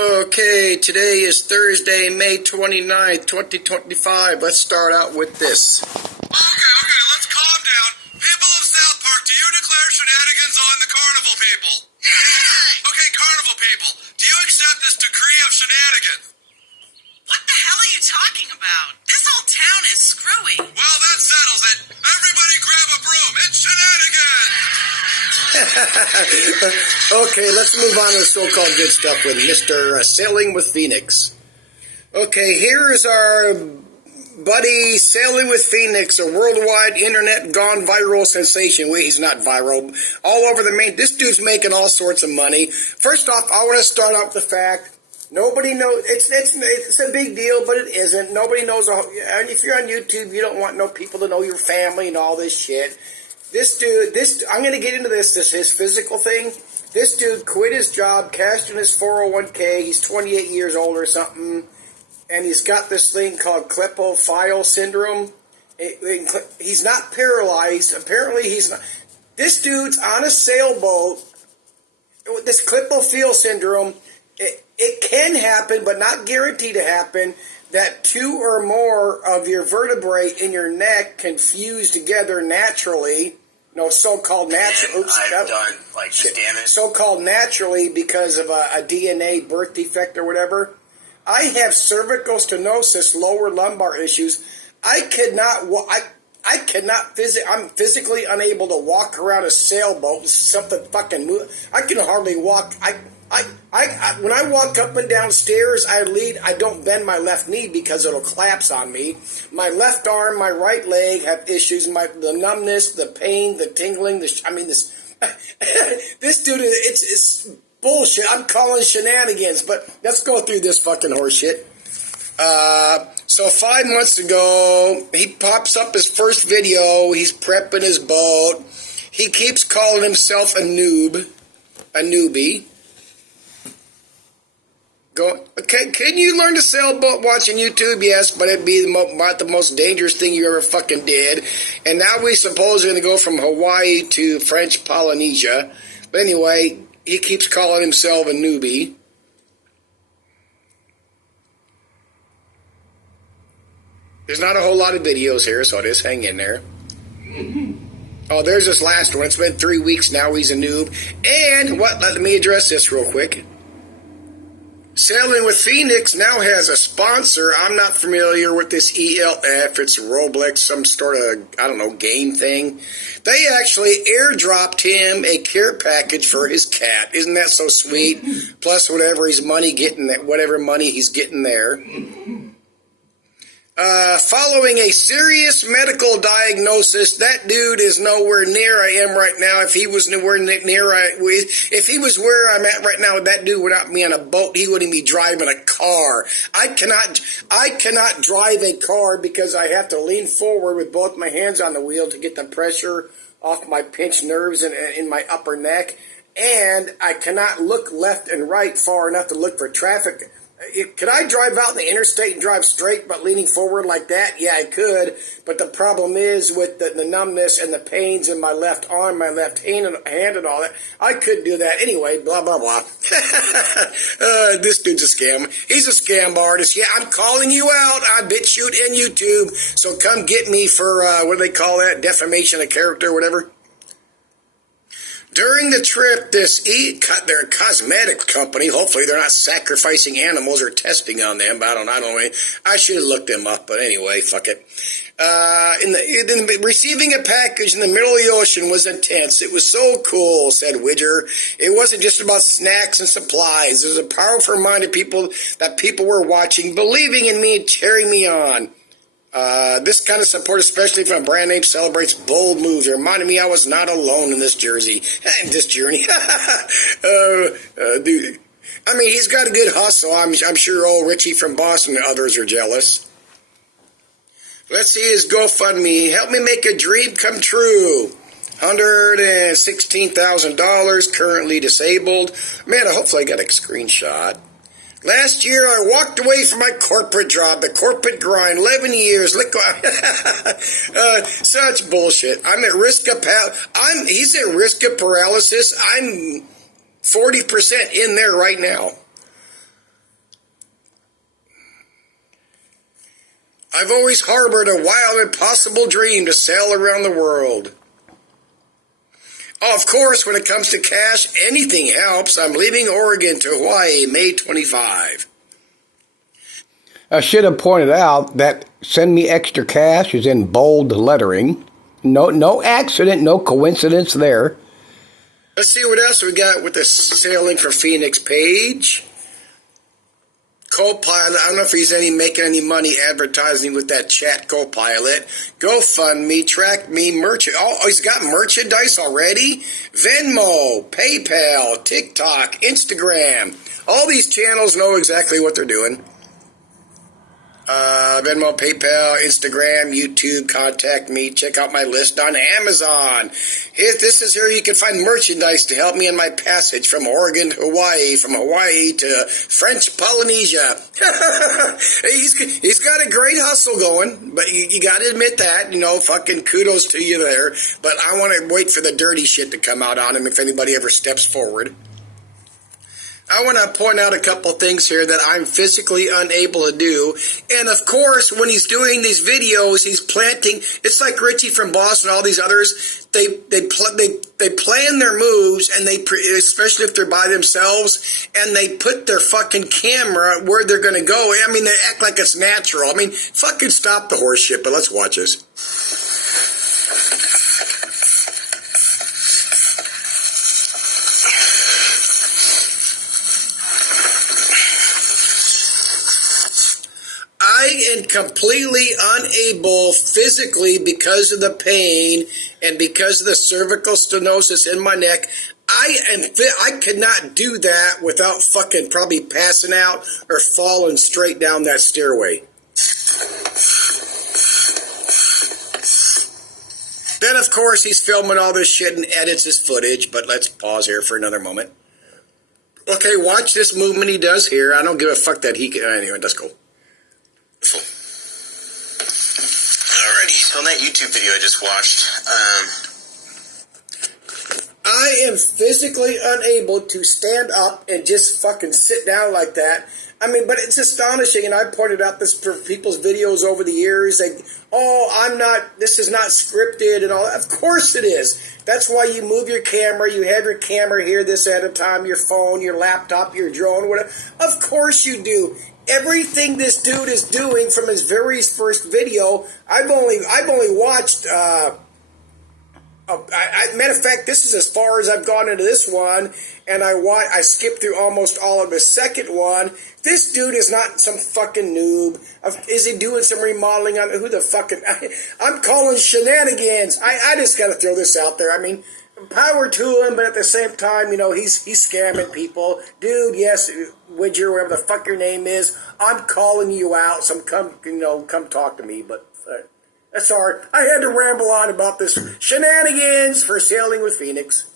Okay, today is Thursday, May 29th, 2025. Let's start out with this. Okay, let's calm down. People of South Park, do you declare shenanigans on the carnival people? Yeah! Okay, carnival people, do you accept this decree of shenanigans? What the hell are you talking about? This whole town is screwy. Well, that settles it. Everybody grab a broom. It's shenanigans! Okay, let's move on to the so-called good stuff with Mr. Sailing with Phoenix. Okay, here is our buddy Sailing with Phoenix, a worldwide internet gone viral sensation. Wait, he's not viral. All over the main. This dude's making all sorts of money. First off, I want to start out with the fact nobody knows. It's a big deal, but it isn't. Nobody knows. And if you're on YouTube, you don't want no people to know your family and all this shit. This dude, I'm going to get into this his physical thing. This dude quit his job, cashed in his 401k. He's 28 years old or something. And he's got this thing called klepophile syndrome. He's not paralyzed. Apparently he's not. This dude's on a sailboat. This klepophile syndrome, it can happen, but not guaranteed to happen, that two or more of your vertebrae in your neck can fuse together naturally. So-called natural. I've done, like, just damage. So-called naturally because of a DNA birth defect or whatever. I have cervical stenosis, lower lumbar issues. I'm physically unable to walk around a sailboat. Something fucking move. I can hardly walk. When I walk up and down stairs, I don't bend my left knee because it'll collapse on me. My left arm, my right leg have issues. The numbness, the pain, the tingling. This dude, it's bullshit. I'm calling shenanigans, but let's go through this fucking horse shit. So 5 months ago, he pops up his first video. He's prepping his boat. He keeps calling himself a newbie. Okay, can you learn to sailboat watching YouTube? Yes, but it'd be the most dangerous thing you ever fucking did. And now we suppose we're going to go from Hawaii to French Polynesia. But anyway, he keeps calling himself a newbie. There's not a whole lot of videos here, so just hang in there. Oh, there's this last one. It's been 3 weeks now. He's a noob. And let me address this real quick. Sailing with Phoenix now has a sponsor. I'm not familiar with this ELF. It's Roblox, some sort of, game thing. They actually airdropped him a care package for his cat. Isn't that so sweet? Plus whatever money he's getting there. Following a serious medical diagnosis, that dude is nowhere near I am right now. If he was nowhere near if he was where I'm at right now, that dude would not be on a boat. He wouldn't be driving a car. I cannot drive a car because I have to lean forward with both my hands on the wheel to get the pressure off my pinched nerves in my upper neck. And I cannot look left and right far enough to look for traffic. Could I drive out in the interstate and drive straight but leaning forward like that? Yeah, I could. But the problem is with the numbness and the pains in my left arm, my left hand and all that. I could do that anyway, blah, blah, blah. This dude's a scam. He's a scam artist. Yeah, I'm calling you out on BitChute and YouTube. So come get me for, what do they call that? Defamation of character or whatever. During the trip, their cosmetic company, hopefully they're not sacrificing animals or testing on them, but I don't know. I should have looked them up, but anyway, fuck it. Receiving a package in the middle of the ocean was intense. It was so cool, said Widger. It wasn't just about snacks and supplies. It was a powerful reminder that people were watching, believing in me, cheering me on. This kind of support, especially from a brand name, celebrates bold moves. It reminded me I was not alone in this journey. Dude. I mean, he's got a good hustle. I'm sure old Richie from Boston and others are jealous. Let's see his GoFundMe. Help me make a dream come true. $116,000, currently disabled. Man, hopefully I got a screenshot. Last year, I walked away from my corporate job, the corporate grind, 11 years. Such bullshit. I'm at risk of he's at risk of paralysis. I'm 40% in there right now. I've always harbored a wild, impossible dream to sail around the world. Oh, of course, when it comes to cash, anything helps. I'm leaving Oregon to Hawaii, May 25. I should have pointed out that send me extra cash is in bold lettering. No accident, no coincidence there. Let's see what else we got with the Sailing for Phoenix page. Copilot, I don't know if he's making any money advertising with that chat Copilot. GoFundMe, Track Me, merchant. Oh, he's got merchandise already? Venmo, PayPal, TikTok, Instagram. All these channels know exactly what they're doing. Venmo, PayPal, Instagram, YouTube, contact me. Check out my list on Amazon. This is here you can find merchandise to help me in my passage from Oregon to Hawaii, from Hawaii to French Polynesia. he's got a great hustle going, but you got to admit that, fucking kudos to you there. But I want to wait for the dirty shit to come out on him if anybody ever steps forward. I want to point out a couple things here that I'm physically unable to do. And of course, when he's doing these videos, he's planting. It's like Richie from Boston and all these others. They plan their moves, and especially if they're by themselves, and they put their fucking camera where they're going to go. I mean, they act like it's natural. I mean, fucking stop the horse shit, but let's watch this. I am completely unable physically because of the pain and because of the cervical stenosis in my neck. I could not do that without fucking probably passing out or falling straight down that stairway. Then, of course, he's filming all this shit and edits his footage, but let's pause here for another moment. Okay, watch this movement he does here. I don't give a fuck that he can. Anyway, let's go. Alrighty, so on that YouTube video I just watched, I am physically unable to stand up and just fucking sit down like that. I mean, but it's astonishing, and I pointed out this for people's videos over the years. Like, this is not scripted and all that. Of course it is. That's why you move your camera. You have your camera here this at a time, your phone, your laptop, your drone, whatever. Of course you do. Everything this dude is doing from his very first video, I've only watched. Matter of fact, this is as far as I've gone into this one, and I skipped through almost all of the second one. This dude is not some fucking noob. Is he doing some remodeling on who the fucking? I'm calling Shenanigans. I just got to throw this out there. I mean, power to him, but at the same time, he's scamming people. Dude, yes, Widger, whatever the fuck your name is, I'm calling you out. So come talk to me. But that's all right. I had to ramble on about this Shenanigans for Sailing with Phoenix.